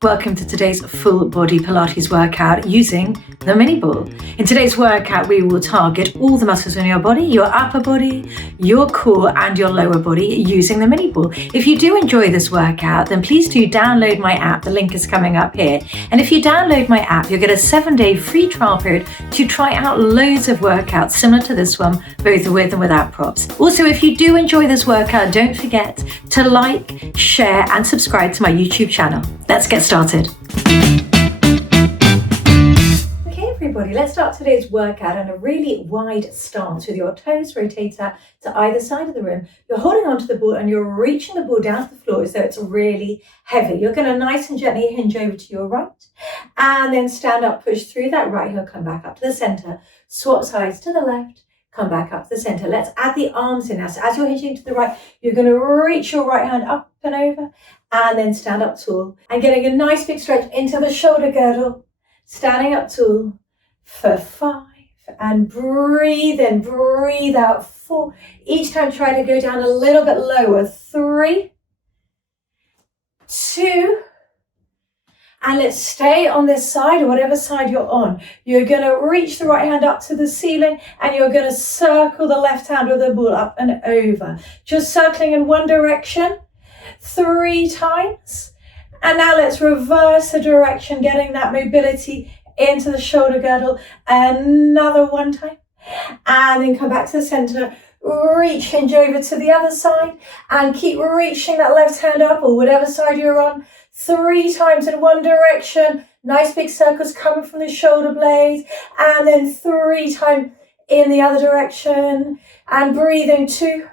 Welcome to today's full body Pilates workout using the MiniBall. In today's workout, we will target all the muscles in your body, your upper body, your core and your lower body using the MiniBall. If you do enjoy this workout, then please do download my app. The link is coming up here. And if you download my app, you'll get a 7-day free trial period to try out loads of workouts similar to this one, both with and without props. Also, if you do enjoy this workout, don't forget to like, share and subscribe to my YouTube channel. Let's get started. Okay, everybody, let's start today's workout on a really wide stance with your toes rotated to either side of the room. You're holding onto the ball and you're reaching the ball down to the floor as though it's really heavy. You're going to nice and gently hinge over to your right and then stand up, push through that right heel, come back up to the center, swap sides to the left, come back up to the center. Let's add the arms in now. So as you're hinging to the right, you're going to reach your right hand up and over and then stand up tall and getting a nice big stretch into the shoulder girdle, standing up tall for 5 and breathe in, breathe out 4. Each time try to go down a little bit lower. 3, 2, and let's stay on this side or whatever side you're on. You're going to reach the right hand up to the ceiling and you're going to circle the left hand with the ball up and over. Just circling in one direction 3 times. And now let's reverse the direction, getting that mobility into the shoulder girdle. Another 1 time. And then come back to the center. Reach, hinge over to the other side and keep reaching that left hand up or whatever side you're on. 3 times in one direction. Nice big circles coming from the shoulder blades. And then 3 times in the other direction. And breathing 2.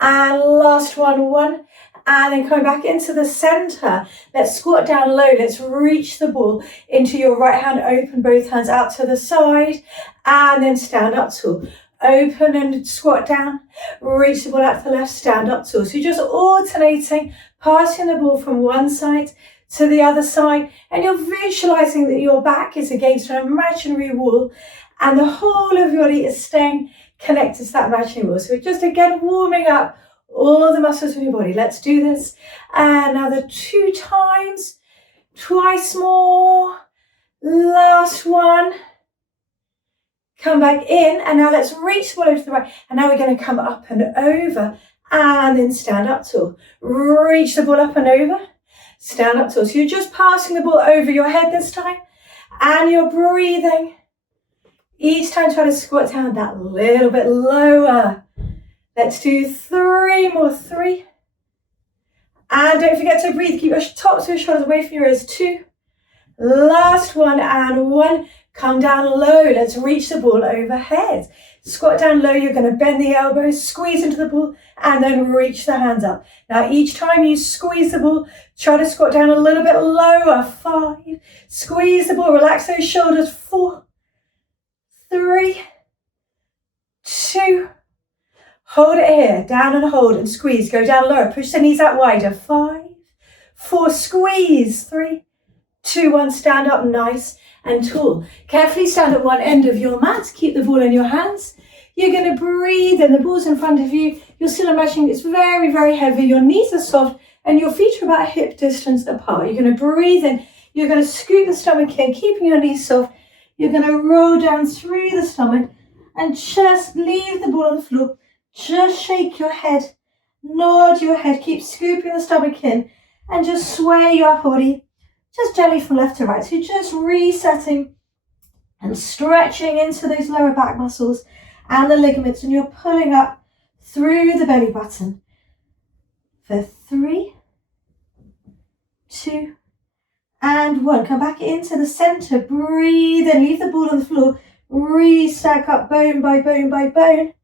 And last one, 1. And then coming back into the center. Let's squat down low. Let's reach the ball into your right hand. Open both hands out to the side. And then stand up tall. Open and squat down. Reach the ball out to the left. Stand up tall. So you're just alternating, passing the ball from one side to the other side. And you're visualizing that your back is against an imaginary wall. And the whole of your body is staying connected to that imaginary wall. So we're just again warming up all the muscles in your body. Let's do this. Another 2 times. Twice more. Last one. Come back in. And now let's reach the ball over to the right. And now we're going to come up and over. And then stand up tall. Reach the ball up and over. Stand up tall. So you're just passing the ball over your head this time. And you're breathing. Each time try to squat down that little bit lower. Let's do 3 more. 3. And don't forget to breathe. Keep your tops of your shoulders away from your ears. 2. Last one and 1. Come down low. Let's reach the ball overhead. Squat down low. You're going to bend the elbows, squeeze into the ball, and then reach the hands up. Now, each time you squeeze the ball, try to squat down a little bit lower. 5. Squeeze the ball. Relax those shoulders. 4. 3. 2. Hold it here, down and hold and squeeze. Go down lower, push the knees out wider. 5, 4, squeeze. 3, 2, 1, stand up nice and tall. Carefully stand at one end of your mat. Keep the ball in your hands. You're going to breathe and the ball's in front of you. You're still imagining it's very, very heavy. Your knees are soft and your feet are about hip distance apart. You're going to breathe in. You're going to scoot the stomach in, keeping your knees soft. You're going to roll down through the stomach and just leave the ball on the floor. Just shake your head, nod your head, keep scooping the stomach in and just sway your upper body just gently from left to right. So just resetting and stretching into those lower back muscles and the ligaments, and you're pulling up through the belly button for 3, 2, and 1. Come back into the center, breathe and leave the ball on the floor, re-stack up bone by bone by bone.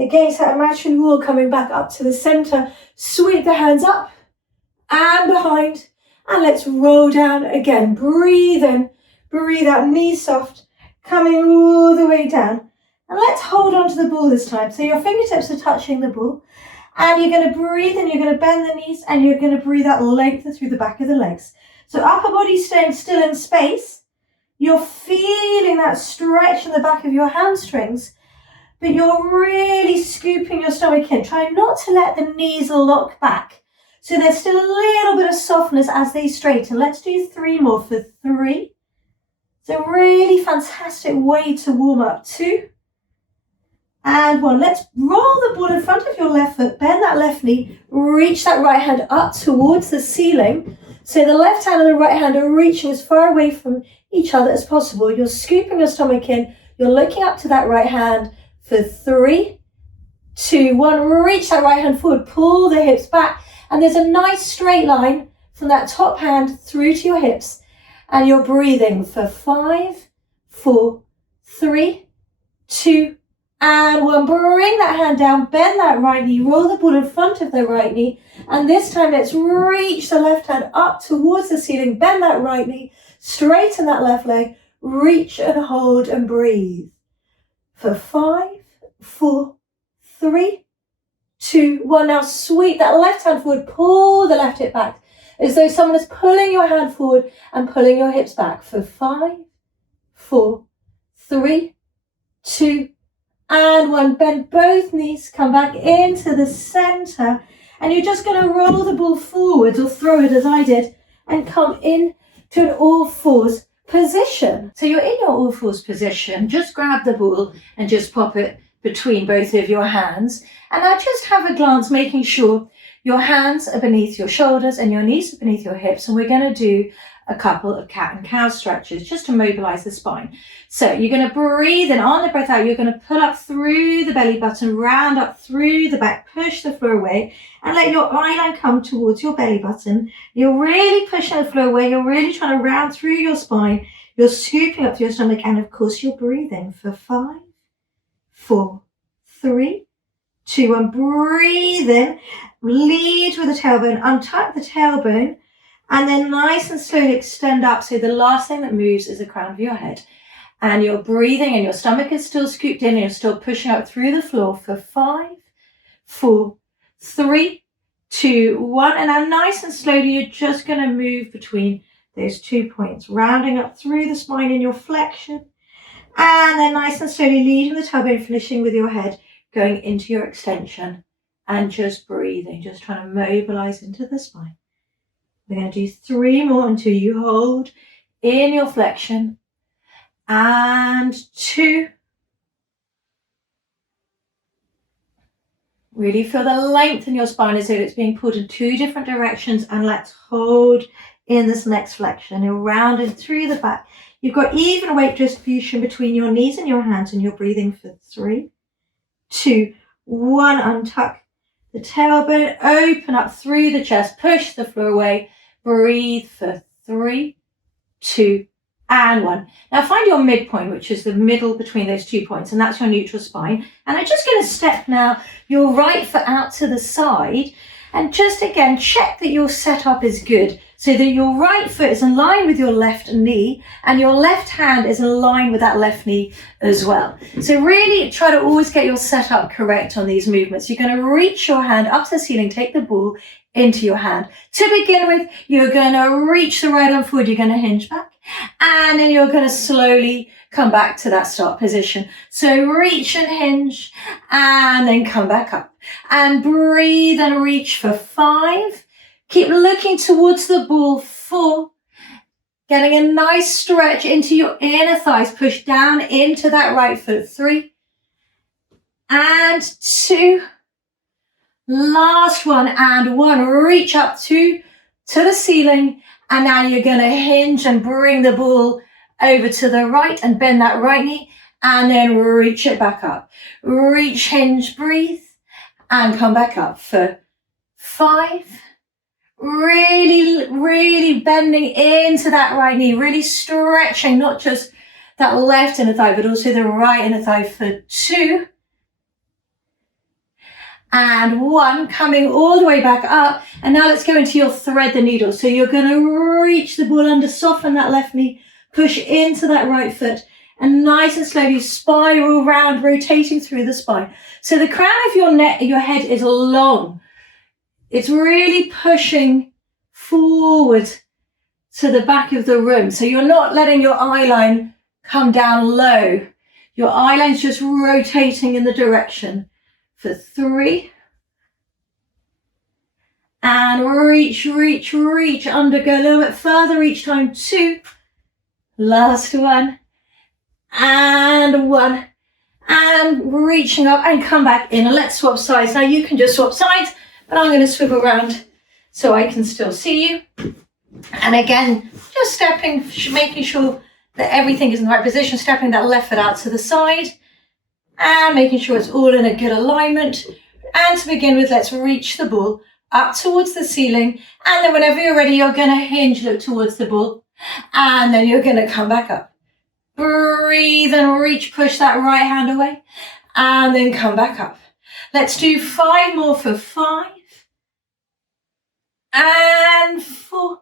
Against that imaginary wall, coming back up to the center. Sweep the hands up and behind. And let's roll down again. Breathe in, breathe out, knees soft. Coming all the way down. And let's hold on to the ball this time. So your fingertips are touching the ball. And you're going to breathe and you're going to bend the knees. And you're going to breathe out length through the back of the legs. So upper body staying still in space. You're feeling that stretch in the back of your hamstrings. But you're really scooping your stomach in. Try not to let the knees lock back. So there's still a little bit of softness as they straighten. Let's do 3 more for 3. It's a really fantastic way to warm up. 2 and 1. Let's roll the ball in front of your left foot, bend that left knee, reach that right hand up towards the ceiling. So the left hand and the right hand are reaching as far away from each other as possible. You're scooping your stomach in. You're looking up to that right hand for 3, 2, 1. Reach that right hand forward, pull the hips back. And there's a nice straight line from that top hand through to your hips. And you're breathing for 5, 4, 3, 2, and 1. Bring that hand down, bend that right knee, roll the ball in front of the right knee. And this time let's reach the left hand up towards the ceiling, bend that right knee, straighten that left leg, reach and hold and breathe. For 5, 4, 3, 2, 1. Now sweep that left hand forward, pull the left hip back as though someone is pulling your hand forward and pulling your hips back. For 5, 4, 3, 2, and 1. Bend both knees, come back into the center, and you're just going to roll the ball forwards or throw it as I did and come in to an all fours position. So you're in your all fours position, just grab the ball and just pop it between both of your hands. And now just have a glance, making sure your hands are beneath your shoulders and your knees are beneath your hips. And we're going to do a couple of cat and cow stretches just to mobilize the spine. So you're going to breathe in. On the breath out, you're going to pull up through the belly button, round up through the back, push the floor away, and let your eye line come towards your belly button. You're really pushing the floor away. You're really trying to round through your spine. You're scooping up to your stomach, and of course you're breathing for 5, 4, 3, 2, 1. Breathe in. Lead with the tailbone. Untuck the tailbone. And then nice and slowly extend up. So the last thing that moves is the crown of your head. And you're breathing and your stomach is still scooped in and you're still pushing up through the floor for 5, 4, 3, 2, 1. And now nice and slowly, you're just going to move between those 2 points, rounding up through the spine in your flexion. And then nice and slowly leading the tailbone, finishing with your head, going into your extension and just breathing, just trying to mobilize into the spine. We're going to do 3 more until you hold in your flexion. And 2. Really feel the length in your spine as if it's being pulled in 2 different directions. And let's hold in this next flexion. You're rounded through the back. You've got even weight distribution between your knees and your hands, and you're breathing for 3, 2, 1. Untuck the tailbone, open up through the chest, push the floor away. Breathe for 3, 2, and 1. Now find your midpoint, which is the middle between those 2 points, and that's your neutral spine. And I'm just going to step now your right foot out to the side, and just again check that your setup is good, so that your right foot is in line with your left knee, and your left hand is in line with that left knee as well. So really try to always get your setup correct on these movements. You're going to reach your hand up to the ceiling, take the ball into your hand. To begin with, you're going to reach the right arm forward, you're going to hinge back, and then you're going to slowly come back to that start position. So reach and hinge, and then come back up. And breathe and reach for 5. Keep looking towards the ball. 4. Getting a nice stretch into your inner thighs. Push down into that right foot. 3. And 2. Last one and 1. Reach up to the ceiling. And now you're going to hinge and bring the ball over to the right and bend that right knee. And then reach it back up. Reach, hinge, breathe. And come back up for 5. Really, really bending into that right knee. Really stretching, not just that left inner thigh, but also the right inner thigh for 2. And 1, coming all the way back up. And now let's go into your thread the needle. So you're going to reach the ball under, soften that left knee, push into that right foot, and nice and slowly spiral round, rotating through the spine. So the crown of your neck, your head is long. It's really pushing forward to the back of the room. So you're not letting your eye line come down low. Your eye line's just rotating in the direction for 3. And reach, reach, reach, under, go a little bit further each time, 2, last one, and 1, and reaching up and come back in. And let's swap sides. Now you can just swap sides, but I'm going to swivel around so I can still see you. And again, just stepping, making sure that everything is in the right position, stepping that left foot out to the side, and making sure it's all in a good alignment. And to begin with, let's reach the ball up towards the ceiling, and then whenever you're ready, you're going to hinge, look towards the ball, and then you're going to come back up. Breathe and reach, push that right hand away, and then come back up. Let's do 5 more for 5, and 4.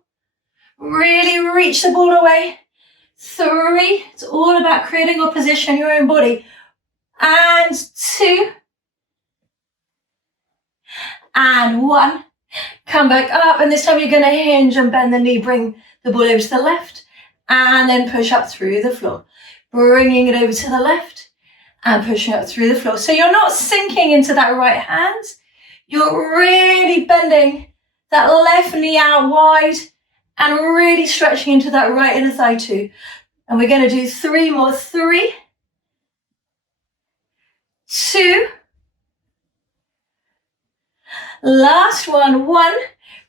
Really reach the ball away. 3, it's all about creating opposition in your own body, and 2, and 1, come back up, and this time you're going to hinge and bend the knee, bring the ball over to the left, and then push up through the floor, bringing it over to the left, and pushing up through the floor. So you're not sinking into that right hand, you're really bending that left knee out wide, and really stretching into that right inner thigh too. And we're going to do 3 more, 3, 2, last one, 1,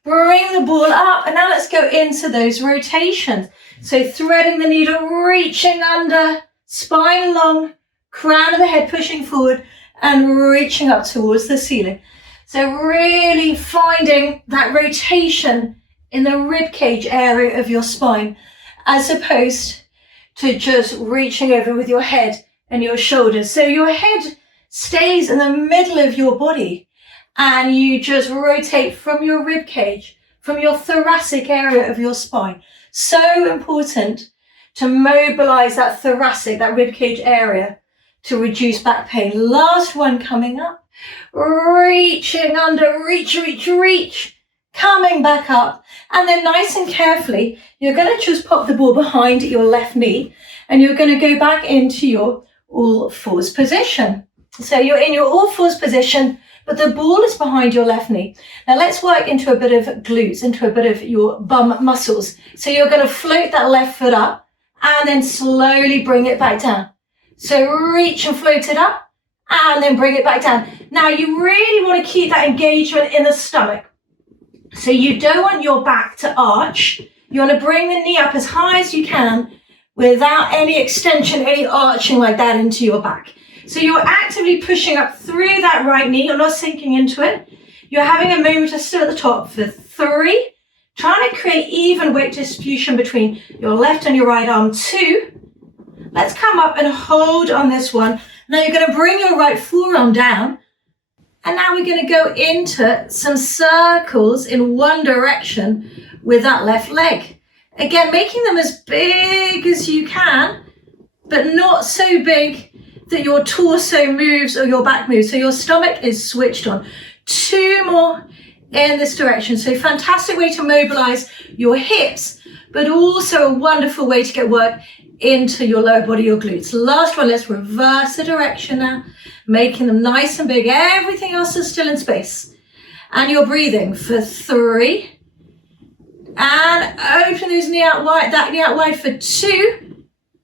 bring the ball up, and now let's go into those rotations. So threading the needle, reaching under, spine long, crown of the head pushing forward, and reaching up towards the ceiling. So really finding that rotation in the rib cage area of your spine, as opposed to just reaching over with your head and your shoulders. So your head stays in the middle of your body, and you just rotate from your rib cage, from your thoracic area of your spine. So important to mobilize that thoracic, that rib cage area, to reduce back pain. Last one coming up, reaching under, reach, reach, reach, coming back up. And then nice and carefully, you're going to just pop the ball behind your left knee, and you're going to go back into your all fours position. So you're in your all fours position, but the ball is behind your left knee. Now let's work into a bit of glutes, into a bit of your bum muscles. So you're going to float that left foot up and then slowly bring it back down. So reach and float it up and then bring it back down. Now you really want to keep that engagement in the stomach. So you don't want your back to arch. You want to bring the knee up as high as you can without any extension, any arching like that into your back. So you're actively pushing up through that right knee. You're not sinking into it. You're having a moment to sit at the top for 3. Trying to create even weight distribution between your left and your right arm. 2. Let's come up and hold on this one. Now you're going to bring your right forearm down. And now we're going to go into some circles in one direction with that left leg. Again, making them as big as you can, but not so big that your torso moves or your back moves. So your stomach is switched on. 2 more in this direction. So fantastic way to mobilize your hips, but also a wonderful way to get work into your lower body, your glutes. Last one, let's reverse the direction now, making them nice and big. Everything else is still in space. And you're breathing for 3. And open those knee out wide, that knee out wide for 2.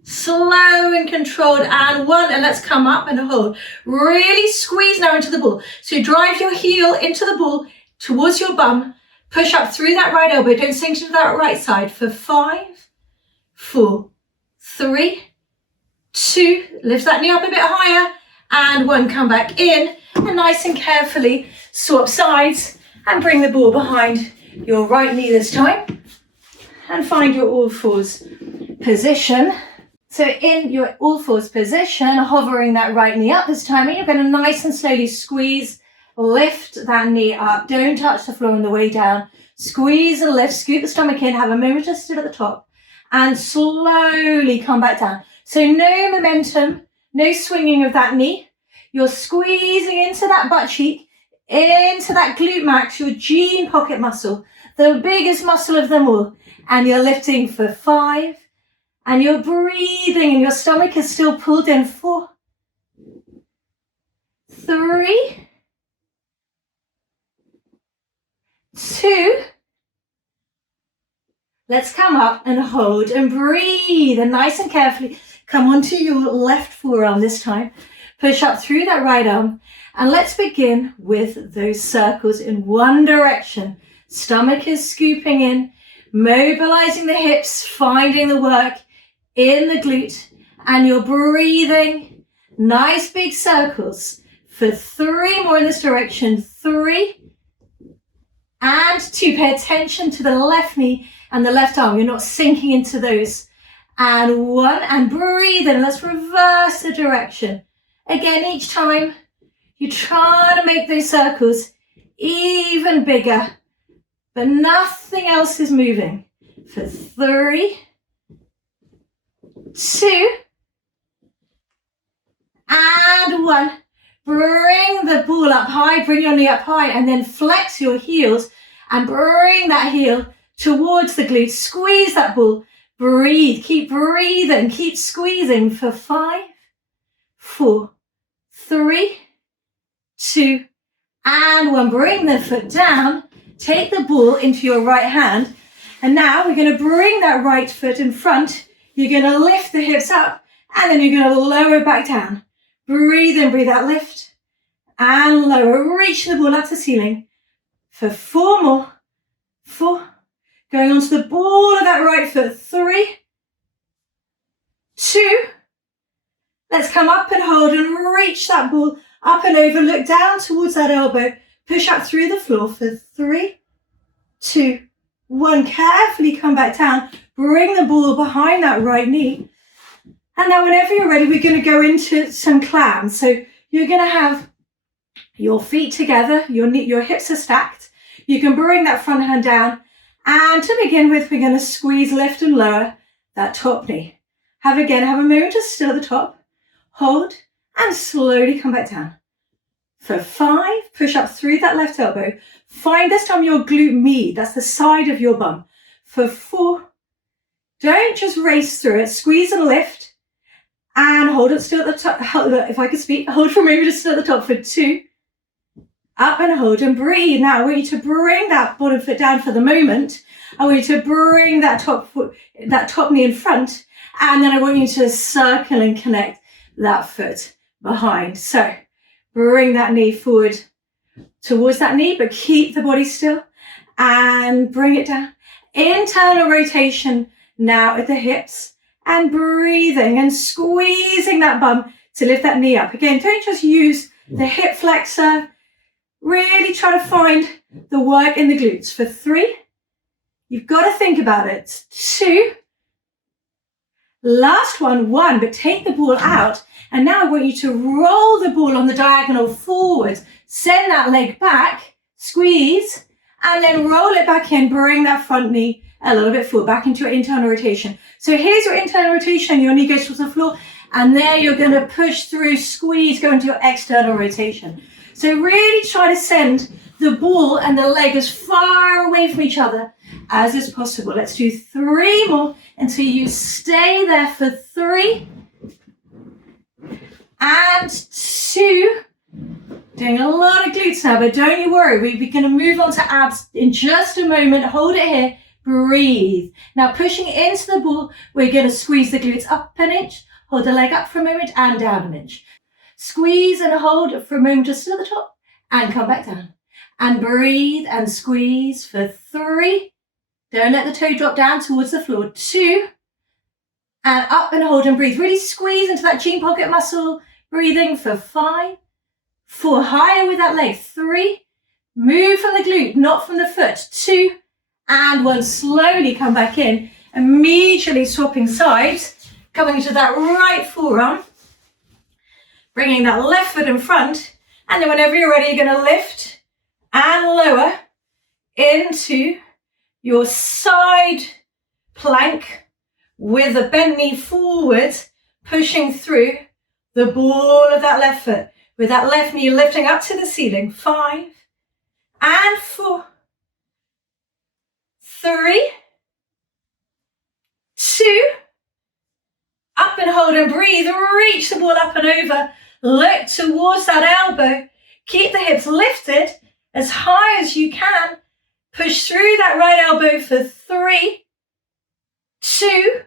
Slow and controlled, and 1, and let's come up and hold. Really squeeze now into the ball. So you drive your heel into the ball towards your bum, push up through that right elbow, don't sink to that right side for 5, 4, 3, 2, lift that knee up a bit higher, and 1, come back in, and nice and carefully swap sides and bring the ball behind your right knee this time, and find your all fours position. So in your all fours position, hovering that right knee up this time, and you're going to nice and slowly squeeze, lift that knee up. Don't touch the floor on the way down. Squeeze and lift, scoop the stomach in, have a moment to sit at the top, and slowly come back down. So no momentum, no swinging of that knee. You're squeezing into that butt cheek, into that glute max, your jean pocket muscle, the biggest muscle of them all. And you're lifting for 5. And you're breathing and your stomach is still pulled in. 4, 3, 2. Let's come up and hold and breathe, and nice and carefully come onto your left forearm this time. Push up through that right arm, and let's begin with those circles in one direction. Stomach is scooping in, mobilizing the hips, finding the work in the glute, and you're breathing nice big circles for 3 more in this direction. 3 and 2. Pay attention to the left knee and the left arm. You're not sinking into those. And 1, and breathe in. Let's reverse the direction. Again, each time you try to make those circles even bigger, but nothing else is moving. For 3, 2, and 1. Bring the ball up high, bring your knee up high, and then flex your heels and bring that heel towards the glutes. Squeeze that ball. Breathe. Keep breathing. Keep squeezing for 5, 4, 3, 2, and 1. Bring the foot down. Take the ball into your right hand. And now we're going to bring that right foot in front. You're going to lift the hips up, and then you're going to lower it back down. Breathe in, breathe out, lift and lower. Reach the ball up to the ceiling for 4 more. 4. Going onto the ball of that right foot. 3, 2. Let's come up and hold and reach that ball up and over. Look down towards that elbow. Push up through the floor for 3, 2, 1. Carefully come back down. Bring the ball behind that right knee. And now whenever you're ready, we're going to go into some clams. So you're going to have your feet together, your hips are stacked. You can bring that front hand down. And to begin with, we're going to squeeze, lift and lower that top knee. Have a moment just still at the top. Hold and slowly come back down. For 5, push up through that left elbow. Find this time your glute med, that's the side of your bum. For 4, don't just race through it. Squeeze and lift. And hold it still at the top. If I could speak, hold for a moment just still at the top for 2. Up and hold and breathe. Now I want you to bring that bottom foot down for the moment. I want you to bring that top knee in front. And then I want you to circle and connect that foot behind. So bring that knee forward towards that knee, but keep the body still. And bring it down. Internal rotation now at the hips. And breathing and squeezing that bum to lift that knee up. Again, don't just use the hip flexor. Really try to find the work in the glutes. For 3, you've got to think about it. 2, last one, 1, but take the ball out. And now I want you to roll the ball on the diagonal forward. Send that leg back, squeeze, and then roll it back in. Bring that front knee a little bit forward, back into your internal rotation. So here's your internal rotation. Your knee goes towards the floor. And there you're going to push through, squeeze, go into your external rotation. So really try to send the ball and the leg as far away from each other as is possible. Let's do 3 more until you stay there for 3 and 2. Doing a lot of glutes now, but don't you worry. We're going to move on to abs in just a moment. Hold it here. Breathe. Now pushing into the ball, we're going to squeeze the glutes up an inch, hold the leg up for a moment and down an inch. Squeeze and hold for a moment just at the top and come back down. And breathe and squeeze for 3. Don't let the toe drop down towards the floor. 2. And up and hold and breathe. Really squeeze into that jean pocket muscle. Breathing for 5. 4. Higher with that leg. 3. Move from the glute, not from the foot. 2. And 1, slowly come back in, immediately swapping sides, coming to that right forearm, bringing that left foot in front, and then whenever you're ready, you're going to lift and lower into your side plank with a bent knee forward, pushing through the ball of that left foot, with that left knee lifting up to the ceiling. 5 and 4. 3, 2, up and hold and breathe. Reach the ball up and over. Look towards that elbow. Keep the hips lifted as high as you can. Push through that right elbow for 3, 2,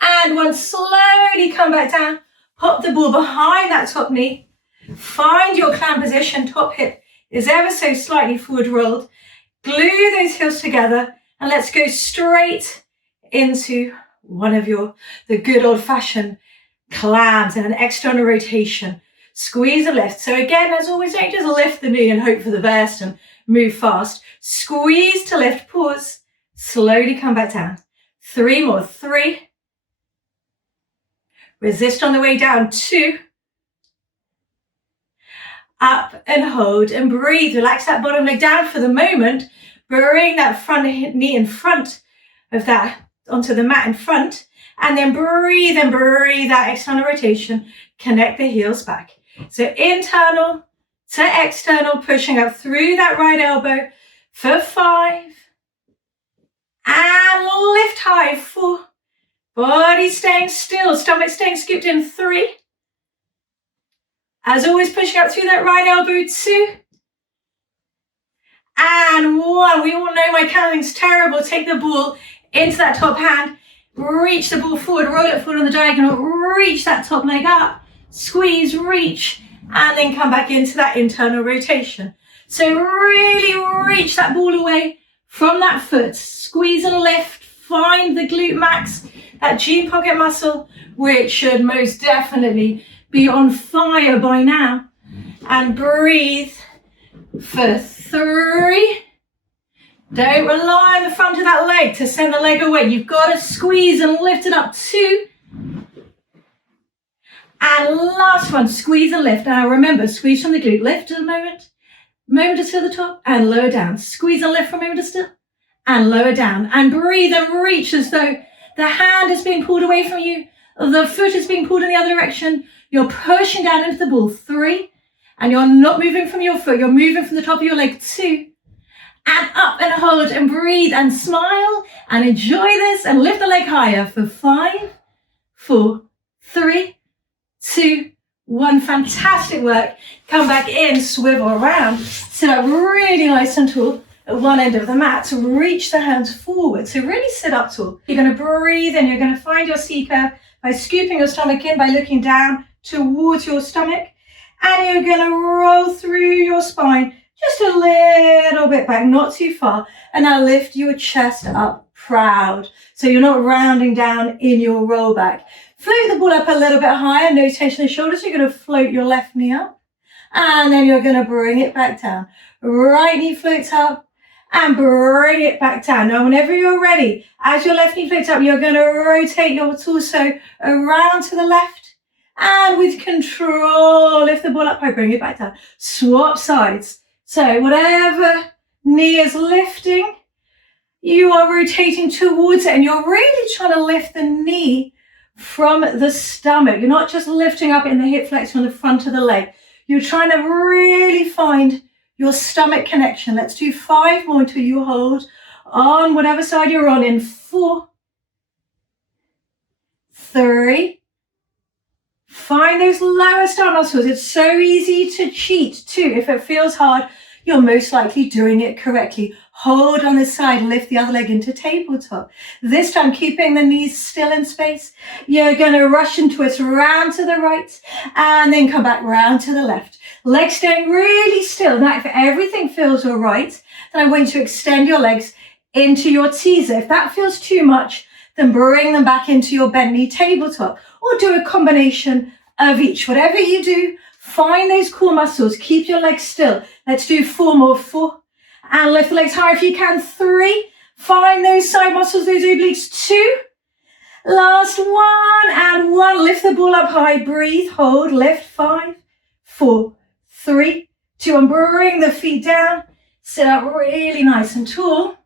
and 1. Slowly come back down. Pop the ball behind that top knee. Find your clam position. Top hip is ever so slightly forward rolled. Glue those heels together and let's go straight into one of the good old fashioned clams and an external rotation. Squeeze and lift. So again, as always, don't just lift the knee and hope for the best and move fast. Squeeze to lift, pause, slowly come back down. 3 more, 3. Resist on the way down, 2. Up and hold and breathe. Relax that bottom leg down for the moment. Bring that front knee in front of that onto the mat in front. And then breathe that external rotation. Connect the heels back. So internal to external, pushing up through that right elbow for 5. And lift high, 4. Body staying still, stomach staying scooped in, 3. As always, pushing up through that right elbow, 2. And 1. We all know my counting's terrible. Take the ball into that top hand. Reach the ball forward, roll it forward on the diagonal. Reach that top leg up. Squeeze, reach, and then come back into that internal rotation. So really reach that ball away from that foot. Squeeze and lift. Find the glute max, that G pocket muscle, which should most definitely be on fire by now. And breathe for 3. Don't rely on the front of that leg to send the leg away. You've got to squeeze and lift it up, 2. And last one, squeeze and lift. Now remember, squeeze from the glute, lift to the moment to still the top, and lower down. Squeeze and lift from moment to still, and lower down. And breathe and reach as though the hand is being pulled away from you. The foot is being pulled in the other direction. You're pushing down into the ball, 3. And you're not moving from your foot. You're moving from the top of your leg, 2. And up and hold and breathe and smile and enjoy this and lift the leg higher for 5, 4, 3, 2, 1. Fantastic work. Come back in, swivel around. Sit up really nice and tall at one end of the mat to reach the hands forward. So really sit up tall. You're going to breathe and you're going to find your C curve by scooping your stomach in, by looking down towards your stomach. And you're going to roll through your spine just a little bit back, not too far. And now lift your chest up proud. So you're not rounding down in your roll back. Float the ball up a little bit higher, no tension in the shoulders. You're going to float your left knee up. And then you're going to bring it back down. Right knee floats up and bring it back down. Now, whenever you're ready, as your left knee floats up, you're going to rotate your torso around to the left. And with control, lift the ball up high, bring it back down. Swap sides. So whatever knee is lifting, you are rotating towards it and you're really trying to lift the knee from the stomach. You're not just lifting up in the hip flexor on the front of the leg. You're trying to really find your stomach connection. Let's do 5 more until you hold on whatever side you're on in 4, 3. Find those lower stomach muscles. It's so easy to cheat too. If it feels hard, you're most likely doing it correctly. Hold on this side, lift the other leg into tabletop. This time, keeping the knees still in space. You're going to rush and twist round to the right and then come back round to the left. Legs staying really still. Now, if everything feels all right, then I want you to extend your legs into your teaser. If that feels too much, then bring them back into your bent knee tabletop or do a combination of each. Whatever you do, find those core muscles. Keep your legs still. Let's do 4 more. 4. And lift the legs higher if you can. 3. Find those side muscles, those obliques. 2. Last 1 and 1. Lift the ball up high. Breathe, hold, lift. 5, 4, 3, 2. And bring the feet down. Sit up really nice and tall.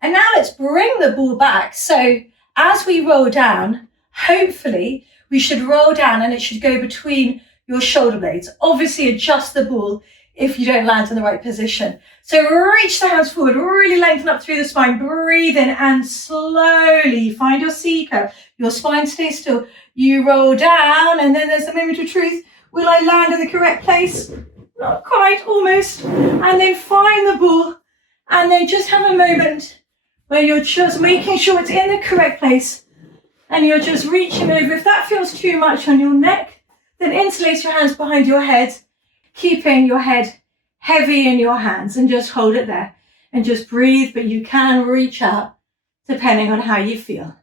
And now let's bring the ball back. So as we roll down, hopefully we should roll down and it should go between your shoulder blades. Obviously adjust the ball if you don't land in the right position. So reach the hands forward, really lengthen up through the spine, breathe in and slowly find your C curve. Your spine stays still. You roll down and then there's the moment of truth. Will I land in the correct place? Not quite, almost. And then find the ball And then just have a moment where you're just making sure it's in the correct place and you're just reaching over. If that feels too much on your neck, then interlace your hands behind your head, keeping your head heavy in your hands, and just hold it there and just breathe, but you can reach out depending on how you feel.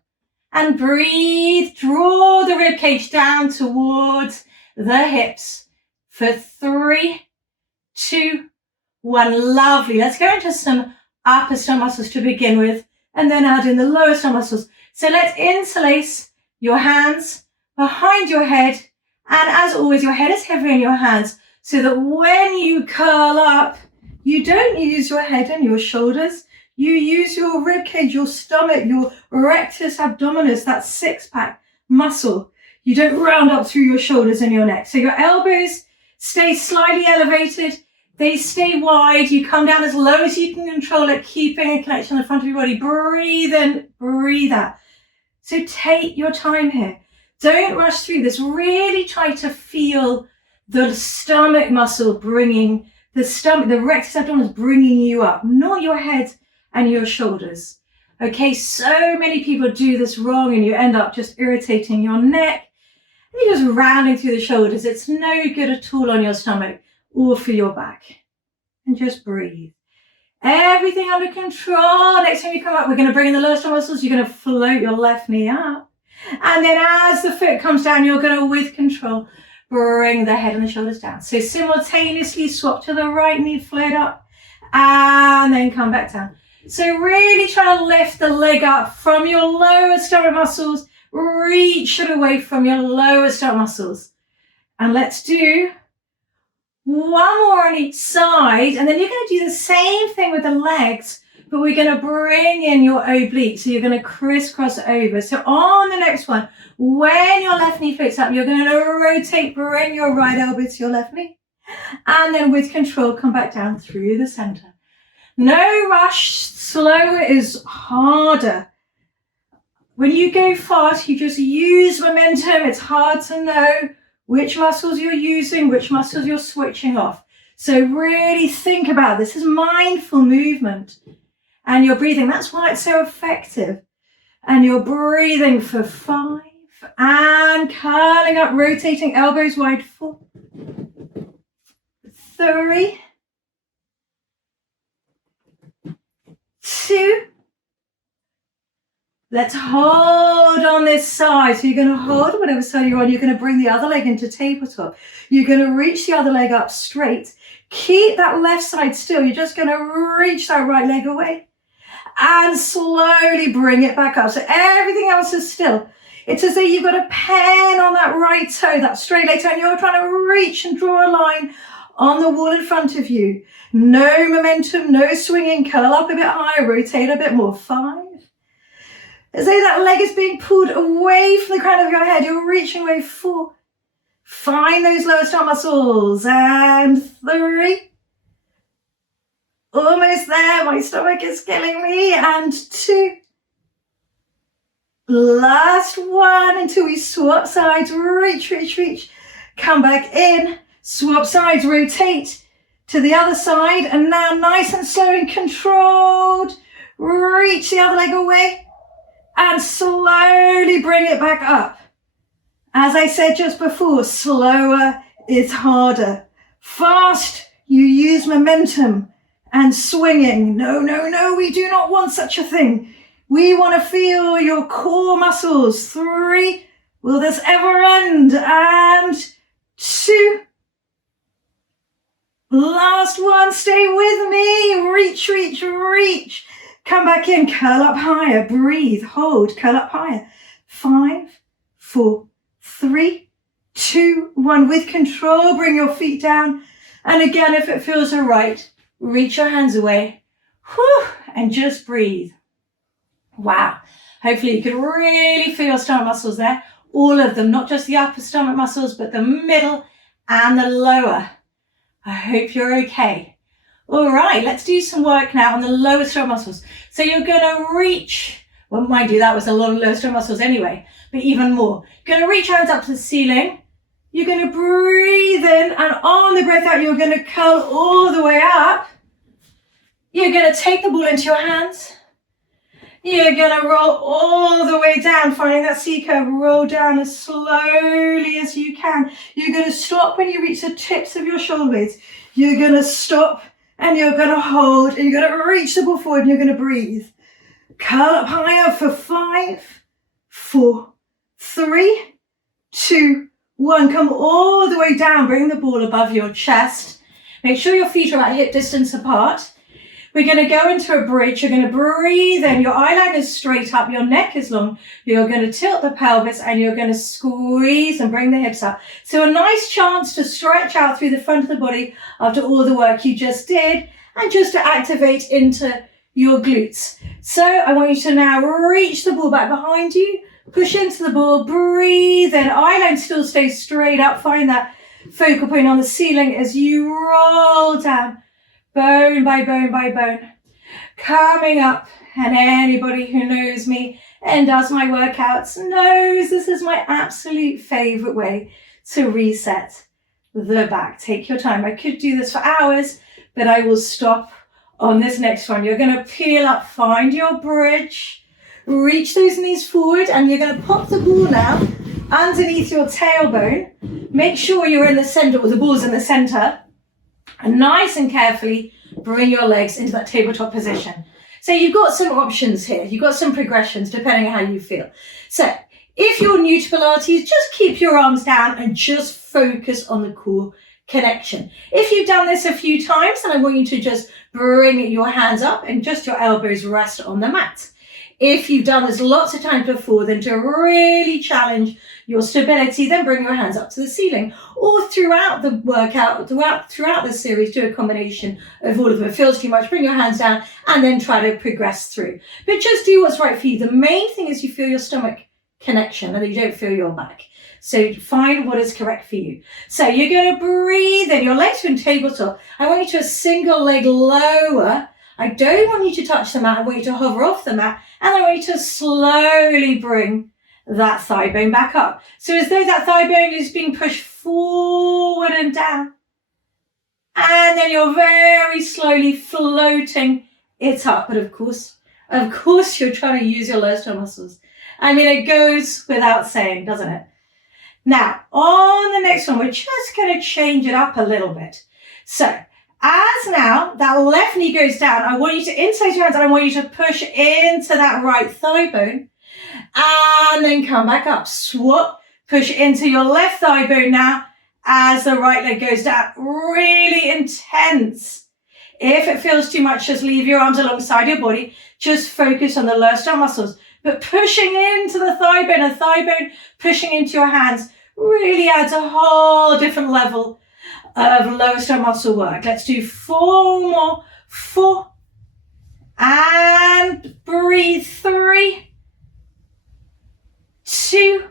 And breathe, draw the rib cage down towards the hips for 3, 2, 1. Lovely. Let's go into some upper stomach muscles to begin with, and then add in the lower stomach muscles. So let's interlace your hands behind your head, and as always, your head is heavy in your hands, so that when you curl up, you don't use your head and your shoulders. You use your rib cage, your stomach, your rectus abdominis, that six-pack muscle. You don't round up through your shoulders and your neck. So your elbows stay slightly elevated. They stay wide. You come down as low as you can control it, keeping a connection on the front of your body. Breathe in, breathe out. So take your time here. Don't rush through this. Really try to feel the stomach muscle bringing the stomach, the rectus abdominis bringing you up, not your head and your shoulders. Okay, so many people do this wrong and you end up just irritating your neck and you're just rounding through the shoulders. It's no good at all on your stomach or for your back. And just breathe. Everything under control. Next time you come up, we're going to bring in the lower stomach muscles. You're going to float your left knee up. And then as the foot comes down, you're going to, with control, bring the head and the shoulders down. So simultaneously swap to the right knee, float up, and then come back down. So really try to lift the leg up from your lower stomach muscles, reach it away from your lower stomach muscles. And let's do one more on each side, and then you're going to do the same thing with the legs, but we're going to bring in your obliques. So you're going to crisscross over. So on the next one, when your left knee floats up, you're going to rotate, bring your right elbow to your left knee. And then with control, come back down through the center. No rush. Slower is harder. When you go fast, you just use momentum. It's hard to know which muscles you're using, which muscles you're switching off. So really think about this. This is mindful movement. And you're breathing. That's why it's so effective. And you're breathing for 5. And curling up, rotating elbows wide. 4, 3, 2. Let's hold on this side. So you're going to hold whatever side you're on. You're going to bring the other leg into tabletop. You're going to reach the other leg up straight. Keep that left side still. You're just going to reach that right leg away and slowly bring it back up. So everything else is still. It's as though you've got a pen on that right toe, that straight leg toe, and you're trying to reach and draw a line on the wall in front of you. No momentum, no swinging. Curl up a bit higher, rotate a bit more. 5. As though that leg is being pulled away from the crown of your head. You're reaching away. 4. Find those lower stomach muscles. And 3. Almost there. My stomach is killing me. And 2. Last one until we swap sides. Reach, reach, reach. Come back in. Swap sides. Rotate to the other side. And now nice and slow and controlled. Reach the other leg away. And slowly bring it back up. As I said just before, slower is harder. Fast, you use momentum and swinging. No, no, no, we do not want such a thing. We want to feel your core muscles. 3, will this ever end? And 2. Last one, stay with me. Reach, reach, reach. Come back in, curl up higher, breathe, hold, curl up higher. 5, 4, 3, 2, 1. With control, bring your feet down. And again, if it feels all right, reach your hands away. Whew, and just breathe. Wow. Hopefully you can really feel your stomach muscles there. All of them, not just the upper stomach muscles, but the middle and the lower. I hope you're okay. All right, let's do some work now on the lower stomach muscles. So you're going to reach, well, mind you, that was a lot of lower stomach muscles anyway, but even more. You're going to reach your hands up to the ceiling. You're going to breathe in, and on the breath out, you're going to curl all the way up. You're going to take the ball into your hands. You're going to roll all the way down, finding that C curve, roll down as slowly as you can. You're going to stop when you reach the tips of your shoulder blades. You're going to stop and you're going to hold and you're going to reach the ball forward and you're going to breathe. Curl up higher for 5, 4, 3, 2, 1. Come all the way down. Bring the ball above your chest. Make sure your feet are about hip distance apart. We're going to go into a bridge. You're going to breathe in. Your eye line is straight up. Your neck is long. You're going to tilt the pelvis and you're going to squeeze and bring the hips up. So a nice chance to stretch out through the front of the body after all the work you just did and just to activate into your glutes. So I want you to now reach the ball back behind you. Push into the ball. Breathe in. Eye line still stays straight up. Find that focal point on the ceiling as you roll down. Bone by bone by bone, coming up. And anybody who knows me and does my workouts knows this is my absolute favorite way to reset the back. Take your time. I could do this for hours, but I will stop on this next one. You're going to peel up, find your bridge, reach those knees forward, and you're going to pop the ball now underneath your tailbone. Make sure you're in the center, or the ball's in the center. And nice and carefully bring your legs into that tabletop position. So you've got some options here. You've got some progressions depending on how you feel. So if you're new to Pilates, just keep your arms down and just focus on the core connection. If you've done this a few times, then I want you to just bring your hands up and just your elbows rest on the mat. If you've done this lots of times before, then to really challenge your stability, then bring your hands up to the ceiling. Or throughout the workout, throughout the series, do a combination of all of them. If it feels too much, bring your hands down and then try to progress through. But just do what's right for you. The main thing is you feel your stomach connection and that you don't feel your back. So find what is correct for you. So you're going to breathe in. Your legs are in tabletop. I want you to a single leg lower. I don't want you to touch the mat. I want you to hover off the mat. And I want you to slowly bring that thigh bone back up. So as though that thigh bone is being pushed forward and down. And then you're very slowly floating it up. But of course, you're trying to use your lower stomach muscles. I mean, it goes without saying, doesn't it? Now, on the next one, we're just going to change it up a little bit. So, as now that left knee goes down, I want you to inside your hands and I want you to push into that right thigh bone and then come back up. Swap, push into your left thigh bone now as the right leg goes down. Really intense. If it feels too much, just leave your arms alongside your body. Just focus on the lower stomach muscles. But pushing into the thigh bone pushing into your hands really adds a whole different level of lower stomach muscle work. Let's do 4 more. 4. And breathe. 3, 2,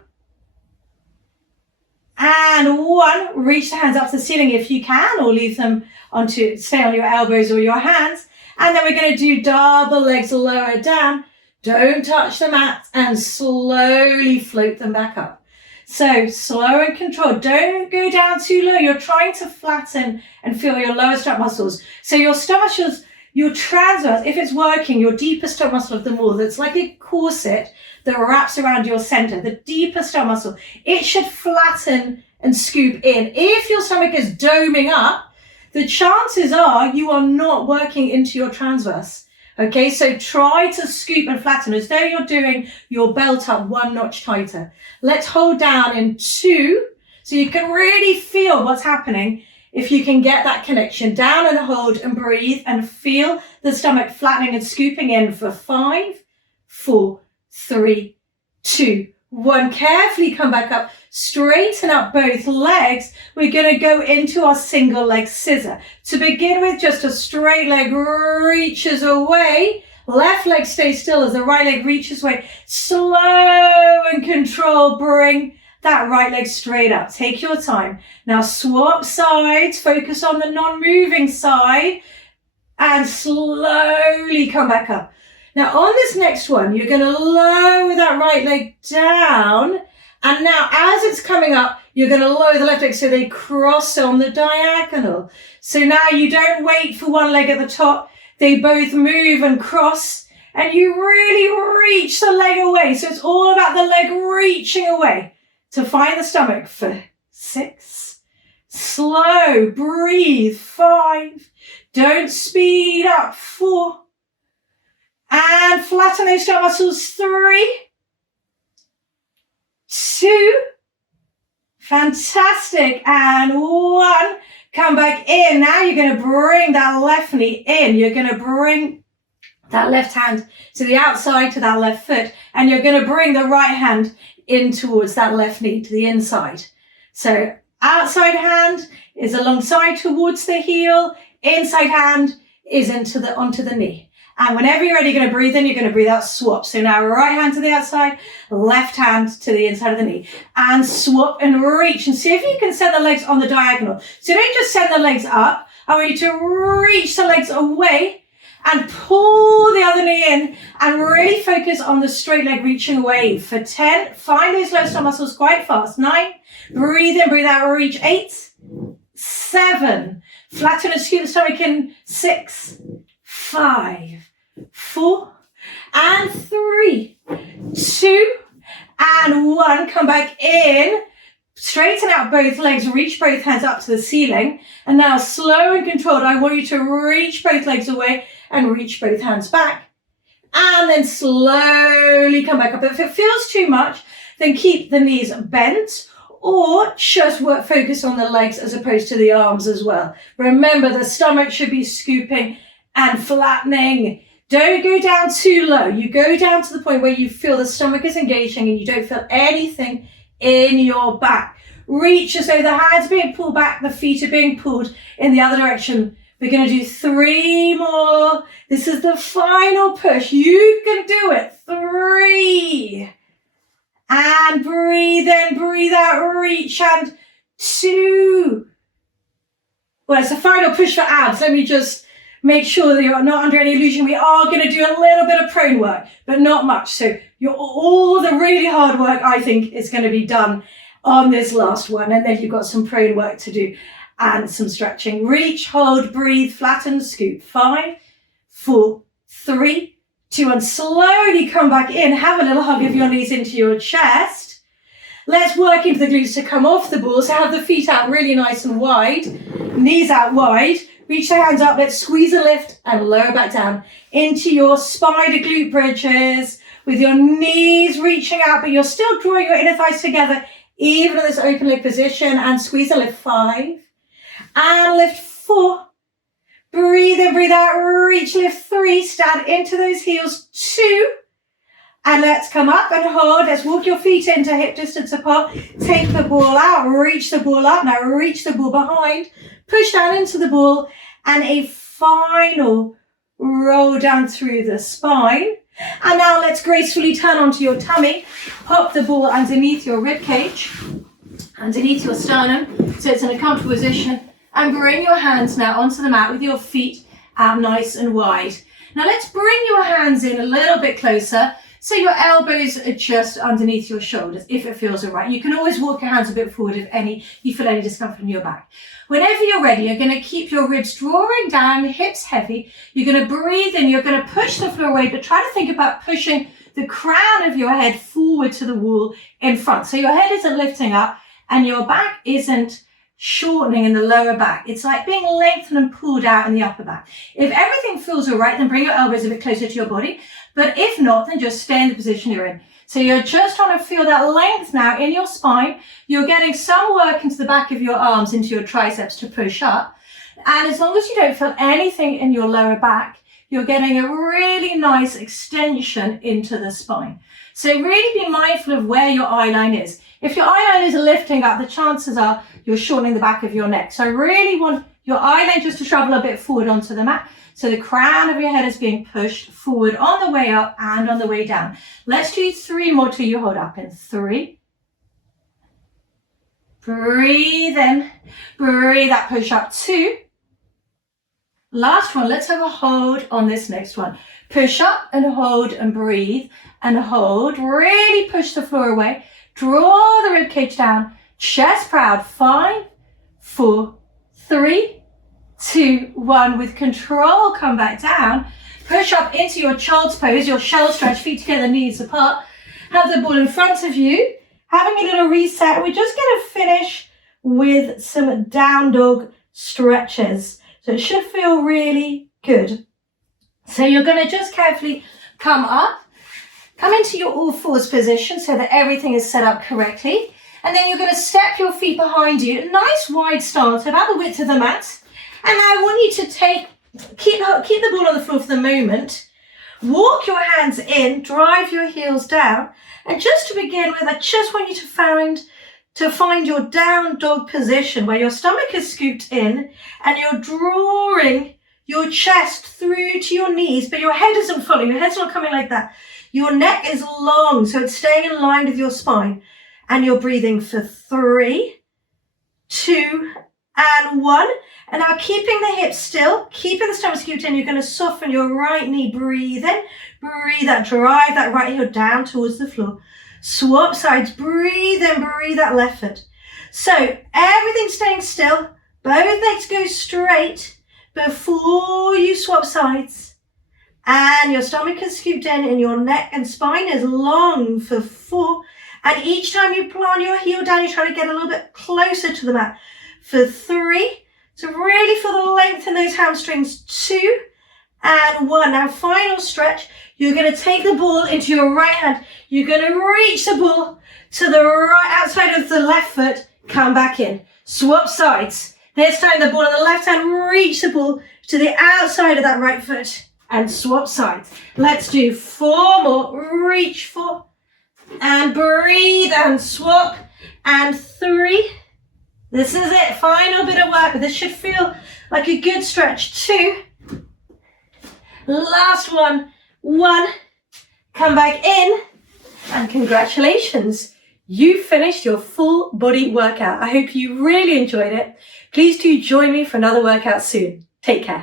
and 1. Reach the hands up to the ceiling if you can, or leave them stay on your elbows or your hands. And then we're going to do double legs lower down. Don't touch the mat and slowly float them back up. So slow and controlled. Don't go down too low. You're trying to flatten and feel your lower stomach muscles. So your stomach muscles, your transverse, if it's working, your deeper stomach muscle of them all, that's like a corset that wraps around your center, the deeper stomach muscle, it should flatten and scoop in. If your stomach is doming up, the chances are you are not working into your transverse. Okay, so try to scoop and flatten as though you're doing your belt up 1 notch tighter. Let's hold down in 2 so you can really feel what's happening. If you can get that connection down and hold and breathe and feel the stomach flattening and scooping in for 5, 4, 3, 2, 1. Carefully come back up. Straighten up both legs. We're going to go into our single leg scissor. To begin with, just a straight leg reaches away. Left leg stays still as the right leg reaches away. Slow and controlled. Bring that right leg straight up. Take your time. Now swap sides. Focus on the non-moving side. And slowly come back up. Now on this next one, you're going to lower that right leg down. And now as it's coming up, you're going to lower the left leg so they cross on the diagonal. So now you don't wait for one leg at the top. They both move and cross, and you really reach the leg away. So it's all about the leg reaching away to find the stomach for 6. Slow, breathe, 5. Don't speed up, 4. And flatten those stomach muscles, 3, 2. Fantastic. And 1. Come back in. Now you're going to bring that left knee in. You're going to bring that left hand to the outside, to that left foot. And you're going to bring the right hand in towards that left knee, to the inside. So outside hand is alongside towards the heel. Inside hand is onto the knee. And whenever you're ready, you're going to breathe in, you're going to breathe out, swap. So now right hand to the outside, left hand to the inside of the knee. And swap and reach. And see if you can send the legs on the diagonal. So don't just send the legs up. I want you to reach the legs away and pull the other knee in and really focus on the straight leg reaching away for 10. Find those low stomach muscles quite fast. 9. Breathe in, breathe out, reach. 8. 7. Flatten and scoot the stomach in. 6. 5, 4, and 3, 2, and 1. Come back in. Straighten out both legs. Reach both hands up to the ceiling. And now slow and controlled. I want you to reach both legs away and reach both hands back. And then slowly come back up. If it feels too much, then keep the knees bent or just focus on the legs as opposed to the arms as well. Remember, the stomach should be scooping and flattening. Don't go down too low. You go down to the point where you feel the stomach is engaging and you don't feel anything in your back. Reach as though the hands are being pulled back, the feet are being pulled in the other direction. We're going to do 3 more. This is the final push. You can do it. 3. And breathe in, breathe out, reach, and 2. Well, it's a final push for abs. Let me just make sure that you're not under any illusion. We are going to do a little bit of prone work, but not much. So all the really hard work, I think, is going to be done on this last one. And then you've got some prone work to do and some stretching. Reach, hold, breathe, flatten, scoop. 5, 4, 3, 2, and slowly come back in. Have a little hug of your knees into your chest. Let's work into the glutes to come off the ball. So have the feet out really nice and wide, knees out wide. Reach the hands up, let's squeeze and lift and lower back down into your spider glute bridges with your knees reaching out, but you're still drawing your inner thighs together, even in this open leg position, and squeeze and lift. 5, and lift. 4, breathe in, breathe out, reach, lift. 3, stand into those heels. 2, and let's come up and hold. Let's walk your feet into hip distance apart. Take the ball out, reach the ball up. Now reach the ball behind. Push down into the ball and a final roll down through the spine. And now let's gracefully turn onto your tummy. Pop the ball underneath your rib cage, underneath your sternum, so it's in a comfortable position. And bring your hands now onto the mat with your feet out nice and wide. Now let's bring your hands in a little bit closer so your elbows are just underneath your shoulders if it feels all right. You can always walk your hands a bit forward if you feel any discomfort in your back. Whenever you're ready, you're going to keep your ribs drawing down, hips heavy. You're going to breathe in, you're going to push the floor away, but try to think about pushing the crown of your head forward to the wall in front. So your head isn't lifting up and your back isn't shortening in the lower back. It's like being lengthened and pulled out in the upper back. If everything feels all right, then bring your elbows a bit closer to your body. But if not, then just stay in the position you're in. So you're just trying to feel that length now in your spine. You're getting some work into the back of your arms, into your triceps to push up. And as long as you don't feel anything in your lower back, you're getting a really nice extension into the spine. So really be mindful of where your eye line is. If your eye line is lifting up, the chances are you're shortening the back of your neck. So I really want your eye line just to travel a bit forward onto the mat. So the crown of your head is being pushed forward on the way up and on the way down. Let's do 3 more till you hold up in 3. Breathe in. Breathe that push up. 2. Last one. Let's have a hold on this next one. Push up and hold and breathe and hold. Really push the floor away. Draw the rib cage down. Chest proud. 5, 4, 3, 2, 1. With control, come back down. Push up into your child's pose, your shell stretch, feet together, knees apart. Have the ball in front of you. Having a little reset. We're just going to finish with some down dog stretches. So it should feel really good. So you're going to just carefully come up. Come into your all fours position so that everything is set up correctly. And then you're going to step your feet behind you. Nice wide stance, about the width of the mat. And now I want you to keep the ball on the floor for the moment. Walk your hands in, drive your heels down. And just to begin with, I just want you to find your down dog position where your stomach is scooped in and you're drawing your chest through to your knees, but your head isn't falling. Your head's not coming like that. Your neck is long, so it's staying in line with your spine. And you're breathing for 3, 2, and 1. And now keeping the hips still, keeping the stomach scooped in, you're going to soften your right knee. Breathe in, breathe out, drive that right heel down towards the floor. Swap sides, breathe in, breathe that left foot. So everything's staying still, both legs go straight before you swap sides. And your stomach is scooped in and your neck and spine is long for 4. And each time you plant your heel down, you try to get a little bit closer to the mat for 3. So really feel the length in those hamstrings. 2 and 1. Now final stretch. You're going to take the ball into your right hand. You're going to reach the ball to the right outside of the left foot. Come back in. Swap sides. This time the ball on the left hand. Reach the ball to the outside of that right foot. And swap sides. Let's do 4 more. Reach 4. And breathe and swap. And 3. This is it. Final bit of work. This should feel like a good stretch. 2. Last one. 1. Come back in. And congratulations. You finished your full body workout. I hope you really enjoyed it. Please do join me for another workout soon. Take care.